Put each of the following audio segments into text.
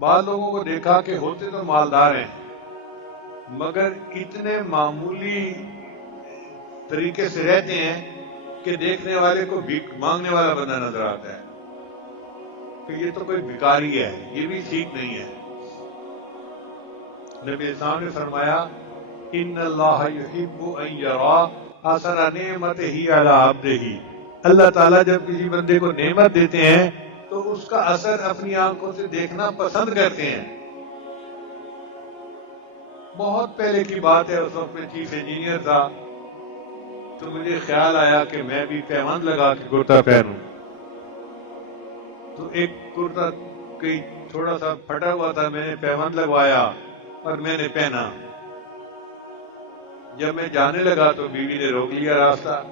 بعض لوگوں کو دیکھا کہ ہوتے تو مالدار ہیں مگر اتنے معمولی طریقے سے رہتے ہیں کہ دیکھنے والے کو بھیک مانگنے والا بندہ نظر آتا ہے کہ یہ تو کوئی بھکاری ہے، یہ بھی ٹھیک نہیں ہے۔ نبی اسلام نے فرمایا ان اللہ یحب ان یرا اثر نعمتہ علی عبدہ، اللہ تعالیٰ جب کسی بندے کو نعمت دیتے ہیں تو اس کا اثر اپنی آنکھوں سے دیکھنا پسند کرتے ہیں۔ بہت پہلے کی بات ہے، اس وقت میں چیف انجینئر تھا، تو مجھے خیال آیا کہ میں بھی پیوند لگا کے کرتا پہنوں، تو ایک کرتا کوئی تھوڑا سا پھٹا ہوا تھا، میں نے پیوند لگوایا اور میں نے پہنا۔ جب میں جانے لگا تو بیوی نے روک لیا راستہ۔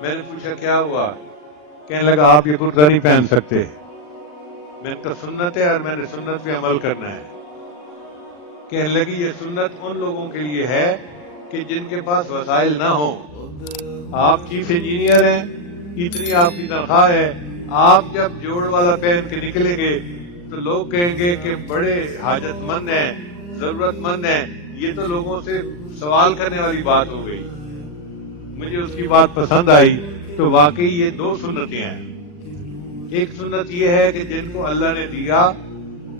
میں نے پوچھا کیا ہوا؟ کہنے لگا آپ یہ کرتا نہیں پہن سکتے۔ میں نے کہا سنت ہے اور میں نے سنت پہ عمل کرنا ہے۔ کہنے لگی یہ سنت ان لوگوں کے لیے ہے کہ جن کے پاس وسائل نہ ہوں۔ آپ چیف انجینئر ہیں، اتنی آپ کی تنخواہ ہے، آپ جب جوڑ والا پہن کے نکلیں گے تو لوگ کہیں گے کہ بڑے حاجت مند ہیں، ضرورت مند ہیں، یہ تو لوگوں سے سوال کرنے والی بات ہو گئی۔ مجھے اس کی بات پسند آئی۔ تو واقعی یہ دو سنتیں ہیں۔ ایک سنت یہ ہے کہ جن کو اللہ نے دیا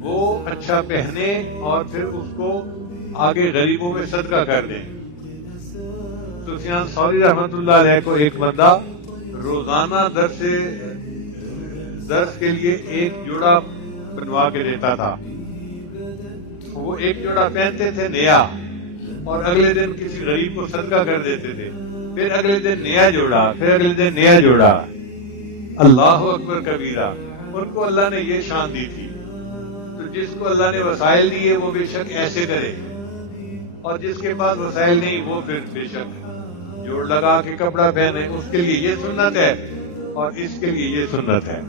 وہ اچھا پہنے اور پھر اس کو آگے غریبوں میں صدقہ کر دیں۔ سفیان ثوری رحمۃ اللہ علیہ کو ایک بندہ روزانہ درس کے لیے ایک جوڑا بنوا کے دیتا تھا۔ وہ ایک جوڑا پہنتے تھے نیا، اور اگلے دن کسی غریب کو صدقہ کر دیتے تھے، پھر اگلے دن نیا جوڑا، پھر اگلے دن نیا جوڑا۔ اللہ اکبر کبیرہ، ان کو اللہ نے یہ شان دی تھی۔ تو جس کو اللہ نے وسائل دیے وہ بے شک ایسے کرے، اور جس کے پاس وسائل نہیں وہ پھر بے شک جوڑ لگا کے کپڑا پہنے۔ اس کے لیے یہ سنت ہے اور اس کے لیے یہ سنت ہے۔